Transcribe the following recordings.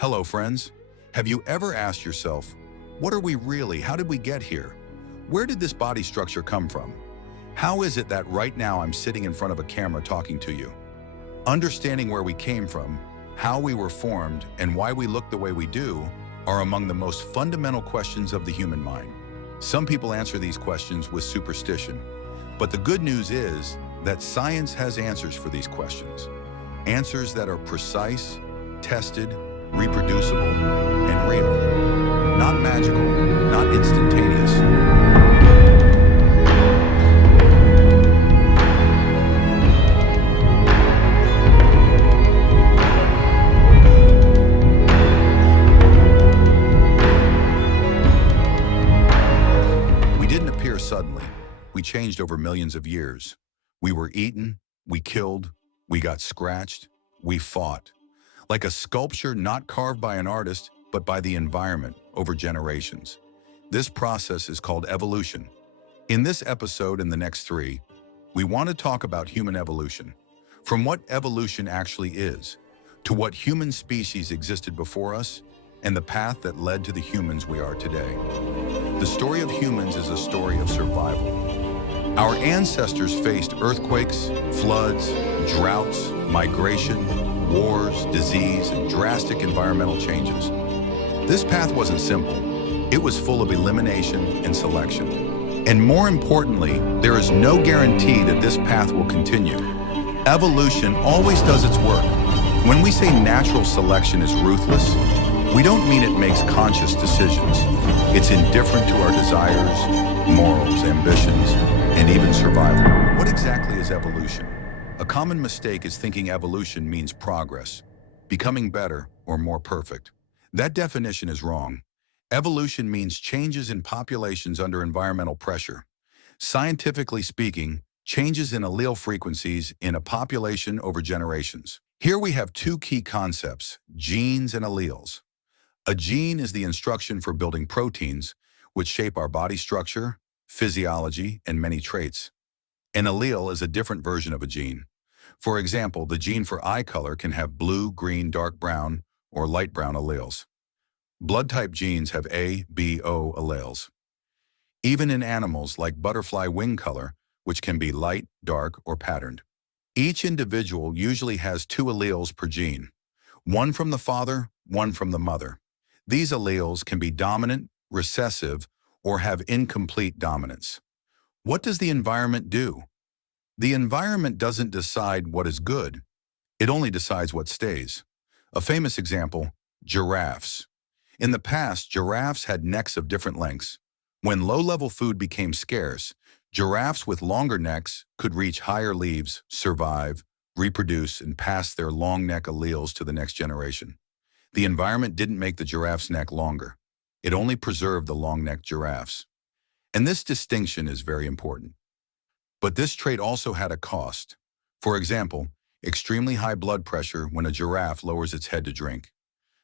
Hello, friends. Have you ever asked yourself, what are we really? How did we get here? Where did this body structure come from? How is it that right now I'm sitting in front of a camera talking to you? Understanding where we came from, how we were formed, and why we look the way we do are among the most fundamental questions of the human mind. Some people answer these questions with superstition, but the good news is that science has answers for these questions. Answers that are precise, tested, reproducible, and real. Not magical, not instantaneous. We didn't appear suddenly. We changed over millions of years. We were eaten, we killed, we got scratched, we fought. Like a sculpture not carved by an artist, but by the environment over generations. This process is called evolution. In this episode and the next three, we want to talk about human evolution, from what evolution actually is, to what human species existed before us, and the path that led to the humans we are today. The story of humans is a story of survival. Our ancestors faced earthquakes, floods, droughts, migration, wars, disease, and drastic environmental changes. This path wasn't simple. It was full of elimination and selection. And more importantly, there is no guarantee that this path will continue. Evolution always does its work. When we say natural selection is ruthless, we don't mean it makes conscious decisions. It's indifferent to our desires, morals, ambitions, and even survival. What exactly is evolution? A common mistake is thinking evolution means progress, becoming better or more perfect. That definition is wrong. Evolution means changes in populations under environmental pressure. Scientifically speaking, changes in allele frequencies in a population over generations. Here we have two key concepts, genes and alleles. A gene is the instruction for building proteins, which shape our body structure, physiology, and many traits. An allele is a different version of a gene. For example, the gene for eye color can have blue, green, dark brown, or light brown alleles. Blood type genes have A, B, O alleles. Even in animals like butterfly wing color, which can be light, dark, or patterned. Each individual usually has two alleles per gene, one from the father, one from the mother. These alleles can be dominant, recessive, or have incomplete dominance. What does the environment do? The environment doesn't decide what is good. It only decides what stays. A famous example, giraffes. In the past, giraffes had necks of different lengths. When low-level food became scarce, giraffes with longer necks could reach higher leaves, survive, reproduce, and pass their long neck alleles to the next generation. The environment didn't make the giraffe's neck longer. It only preserved the long-necked giraffes. And this distinction is very important. But this trait also had a cost. For example, extremely high blood pressure when a giraffe lowers its head to drink.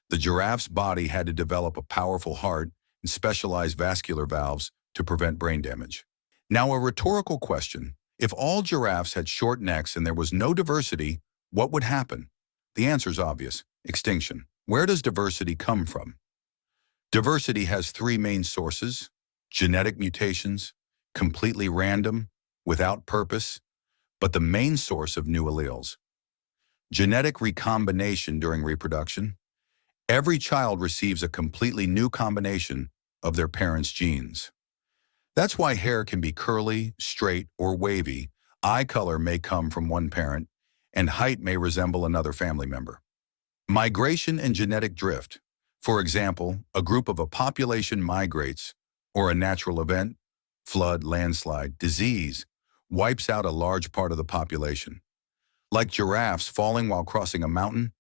The giraffe's body had to develop a powerful heart and specialized vascular valves to prevent brain damage. Now, a rhetorical question. If all giraffes had short necks and there was no diversity, what would happen? The answer is obvious: extinction. Where does diversity come from? Diversity has three main sources: genetic mutations, completely random, without purpose, but the main source of new alleles. Genetic recombination during reproduction. Every child receives a completely new combination of their parents' genes. That's why hair can be curly, straight, or wavy, eye color may come from one parent, and height may resemble another family member. Migration and genetic drift. For example, a group of a population migrates, or a natural event, flood, landslide, disease, wipes out a large part of the population. Like giraffes falling while crossing a mountain,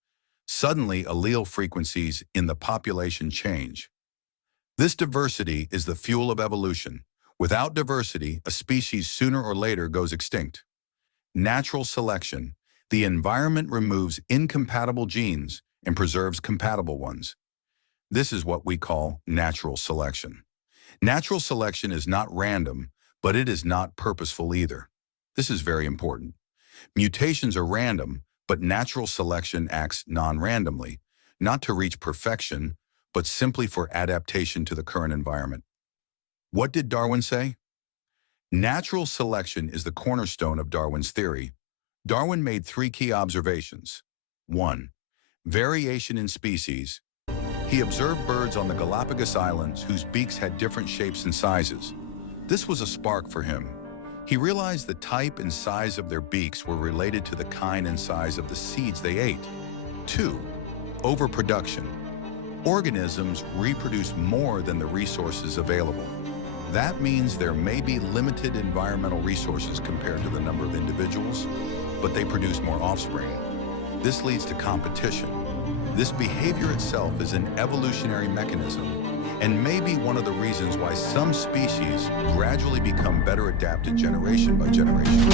suddenly allele frequencies in the population change. This diversity is the fuel of evolution. Without diversity, a species sooner or later goes extinct. Natural selection. The environment removes incompatible genes and preserves compatible ones. This is what we call natural selection. Natural selection is not random, but it is not purposeful either. This is very important. Mutations are random, but natural selection acts non-randomly. not to reach perfection, but simply for adaptation to the current environment. What did Darwin say? Natural selection is the cornerstone of Darwin's theory. Darwin made three key observations. 1. Variation in species. He observed birds on the Galapagos Islands whose beaks had different shapes and sizes. This was a spark for him. He realized the type and size of their beaks were related to the kind and size of the seeds they ate. 2. Overproduction. Organisms reproduce more than the resources available. That means there may be limited environmental resources compared to the number of individuals, but they produce more offspring. This leads to competition. This behavior itself is an evolutionary mechanism and may be one of the reasons why some species gradually become better adapted generation by generation.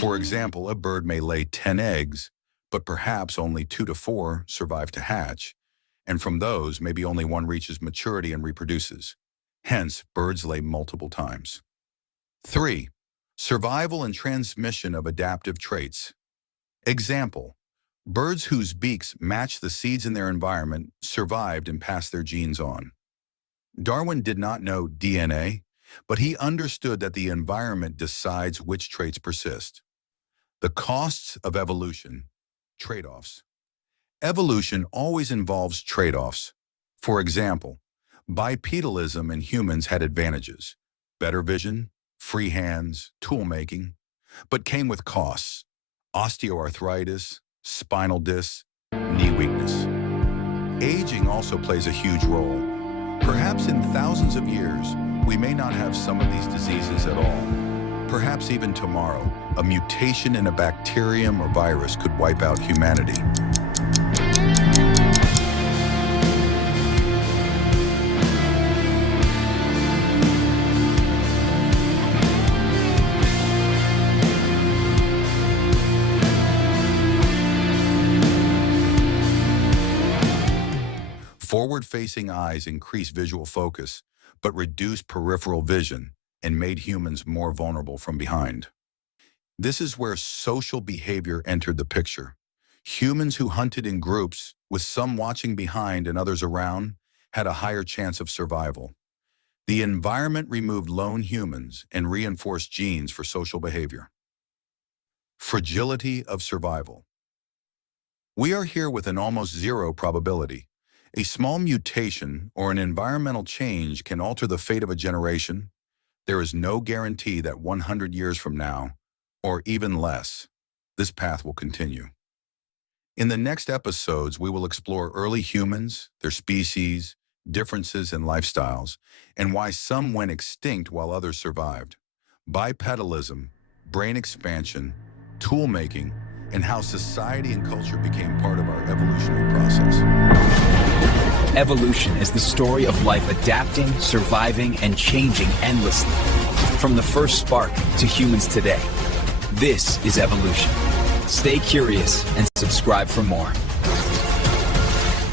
For example, a bird may lay 10 eggs, but perhaps only 2 to 4 survive to hatch, and from those, maybe only one reaches maturity and reproduces. Hence, birds lay multiple times. 3. Survival and transmission of adaptive traits. Example, birds whose beaks match the seeds in their environment survived and passed their genes on. Darwin did not know DNA, but he understood that the environment decides which traits persist. The costs of evolution, trade-offs. Evolution always involves trade-offs. For example, bipedalism in humans had advantages, better vision, free hands, tool-making, but came with costs, osteoarthritis, spinal discs, knee weakness. Aging also plays a huge role. Perhaps in thousands of years, we may not have some of these diseases at all. Perhaps even tomorrow, a mutation in a bacterium or virus could wipe out humanity. Forward-facing eyes increase visual focus, but reduce peripheral vision and made humans more vulnerable from behind. This is where social behavior entered the picture. Humans who hunted in groups, with some watching behind and others around, had a higher chance of survival. The environment removed lone humans and reinforced genes for social behavior. Fragility of survival. We are here with an almost zero probability. A small mutation or an environmental change can alter the fate of a generation. There is no guarantee that 100 years from now, or even less, this path will continue. In the next episodes, we will explore early humans, their species, differences in lifestyles, and why some went extinct while others survived. Bipedalism, brain expansion, tool-making, and how society and culture became part of our evolutionary process. Evolution is the story of life adapting, surviving, and changing endlessly. From the first spark to humans today. This is evolution. Stay curious and subscribe for more.